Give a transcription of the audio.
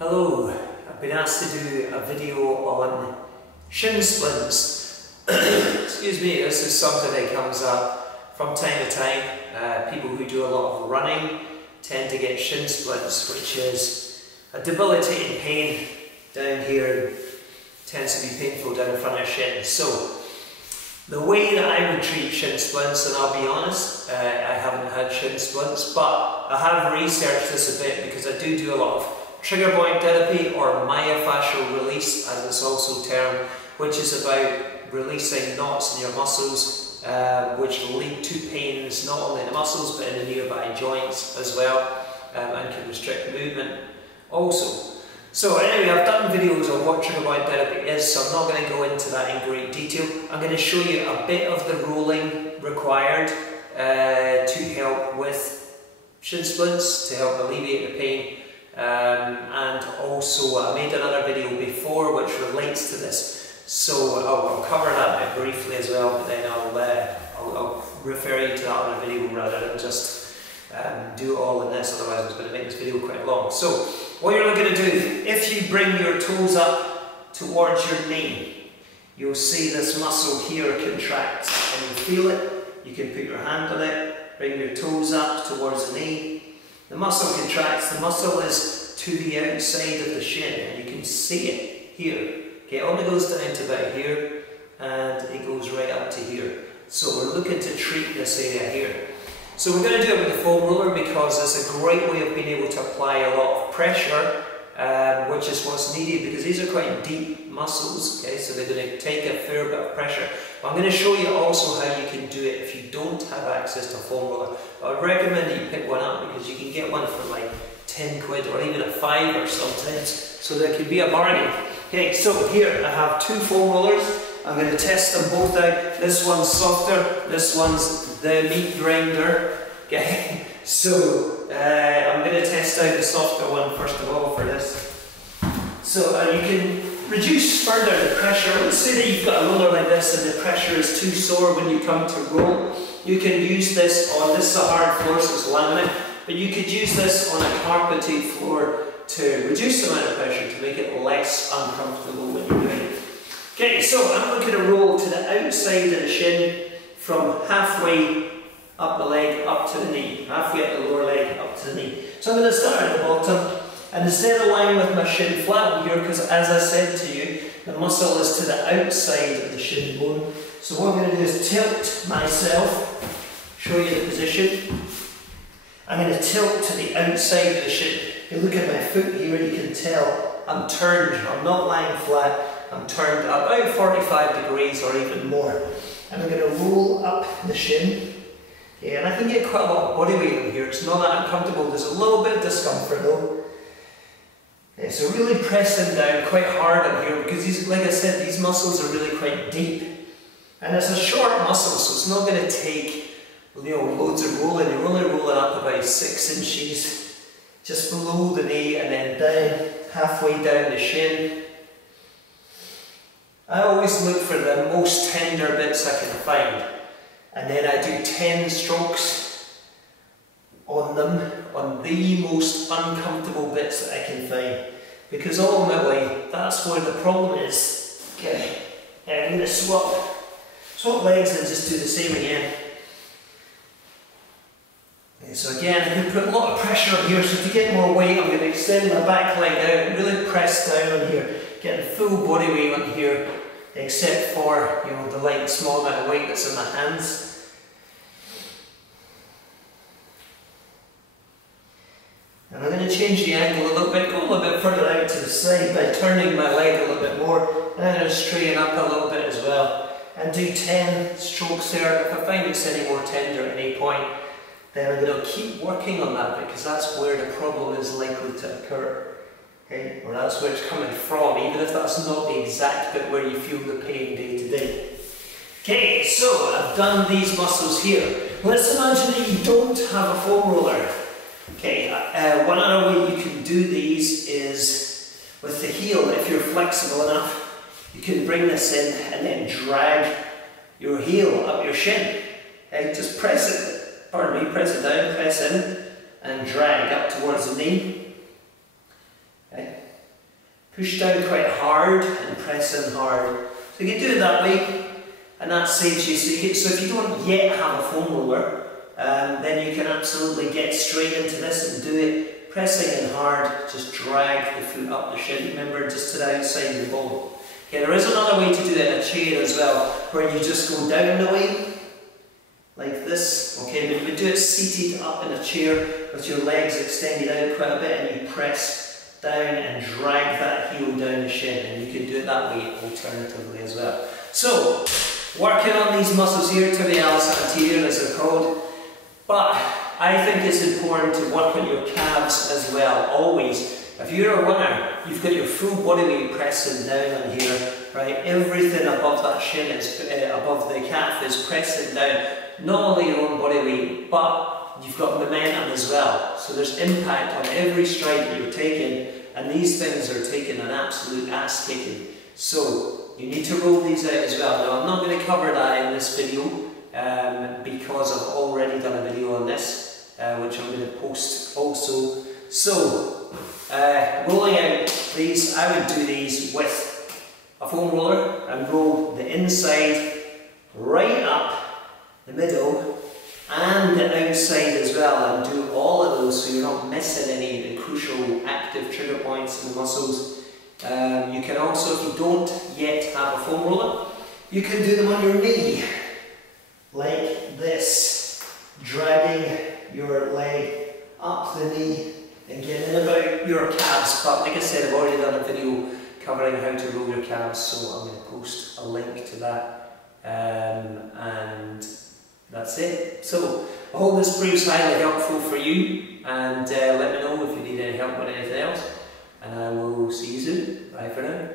Hello, I've been asked to do a video on shin splints. Excuse me, this is something that comes up from time to time. People who do a lot of running tend to get shin splints, which is a debilitating pain down here. Tends to be painful down in front of shin. So, the way that I would treat shin splints, and I'll be honest, I haven't had shin splints, but I have researched this a bit because I do a lot of trigger point therapy, or myofascial release as it's also termed, which is about releasing knots in your muscles which lead to pains not only in the muscles but in the nearby joints as well, and can restrict movement also. So anyway, I've done videos on what trigger point therapy is, so I'm not going to go into that in great detail. I'm going to show you a bit of the rolling required to help with shin splints, to help alleviate the pain. And also I made another video before which relates to this, so I'll cover that bit briefly as well, but then I'll refer you to that other video rather than just do it all in this, otherwise I was going to make this video quite long. So what you're going to do, if you bring your toes up towards your knee, you'll see this muscle here contract, and you feel it. You can put your hand on it, bring your toes up towards the knee. The muscle contracts, the muscle is to the outside of the shin, and you can see it here. Okay, it only goes down to about here, and it goes right up to here. So we're looking to treat this area here. So we're going to do it with the foam roller because it's a great way of being able to apply a lot of pressure, which is what's needed because these are quite deep muscles, okay, so they're going to take a fair bit of pressure. But I'm going to show you also how you can do it if you don't have access to a foam roller. I would recommend that you pick one up because you can get one for like 10 quid or even a fiver sometimes, so there can be a bargain. Okay, so here I have two foam rollers. I'm going to test them both out. This one's softer, this one's the meat grinder. Okay, so I'm going to test out the softer one first of all for this. So you can reduce further the pressure. Let's say that you've got a roller like this and the pressure is too sore when you come to roll. You can use this on, this is a hard floor, so it's laminate, but you could use this on a carpeted floor to reduce the amount of pressure, to make it less uncomfortable when you're doing it. Okay, so I'm looking to roll to the outside of the shin from halfway up the leg up to the knee, halfway up the lower leg up to the knee. So I'm going to start at the bottom, and instead of lying with my shin flat on here, because as I said to you, the muscle is to the outside of the shin bone. So what I'm going to do is tilt myself, show you the position. I'm going to tilt to the outside of the shin. If you look at my foot here, you can tell I'm turned, I'm not lying flat, I'm turned about 45 degrees or even more. And I'm going to roll up the shin. Yeah, and I can get quite a lot of body weight in here, it's not that uncomfortable, there's a little bit of discomfort though. Yeah, so really press them down quite hard in here because these, like I said, these muscles are really quite deep. And it's a short muscle, so it's not going to take loads of rolling. You're only rolling up about 6 inches just below the knee and then down, halfway down the shin. I always look for the most tender bits I can find, and then I do 10 strokes on them, on the most uncomfortable bits that I can find, because ultimately that's where the problem is. Okay, and I'm going to swap legs and just do the same again. Okay, so again, I'm going to put a lot of pressure on here, so to get more weight I'm going to extend my back leg out and really press down on here, getting full body weight on here, except for the light small amount of weight that's in my hands. And I'm going to change the angle a little bit, go a little bit further out to the side by turning my leg a little bit more, and I'm going to straighten up a little bit as well, and do 10 strokes there. If I find it's any more tender at any point, then I'm going to keep working on that because that's where the problem is likely to occur. Okay? Or that's where it's coming from, even if that's not the exact bit where you feel the pain day to day. Okay, so I've done these muscles here. Let's imagine that you don't have a foam roller. Okay, one other way you can do these is with the heel. If you're flexible enough, you can bring this in and then drag your heel up your shin. Okay, just press it, press it down, press in and drag up towards the knee. Okay. push down quite hard and press in hard. So you can do it that way, and that saves you. So if you don't yet have a foam roller, then you can absolutely get straight into this and do it. Pressing in hard, just drag the foot up the shin. Remember, just to the outside of the ball. Okay, there is another way to do it in a chair as well, where you just go down the way, like this. Okay, but we do it seated up in a chair with your legs extended out quite a bit, and you press down and drag that heel down the shin, and you can do it that way alternatively as well. So, working on these muscles here, tibialis anterior as they're called, but I think it's important to work on your calves as well, always. If you're a runner, you've got your full body weight pressing down on here, right? Everything above that shin is, above the calf is pressing down. Not only your own body weight, but you've got momentum as well. So there's impact on every stride that you're taking, and these things are taking an absolute ass kicking. So you need to roll these out as well. Now I'm not going to cover that in this video because I've already done a video on this, which I'm going to post also. So rolling out these, I would do these with a foam roller and roll the inside right up the middle and the outside as well, and do all of those so you're not missing any of the crucial active trigger points in the muscles. You can also, if you don't yet have a foam roller, you can do them on your knee, like this, dragging your leg up the knee and getting about your calves. But like I said, I've already done a video covering how to roll your calves, so I'm going to post a link to that, and that's it. So I hope this proves highly helpful for you, and let me know if you need any help with anything else, and I will see you soon. Bye for now.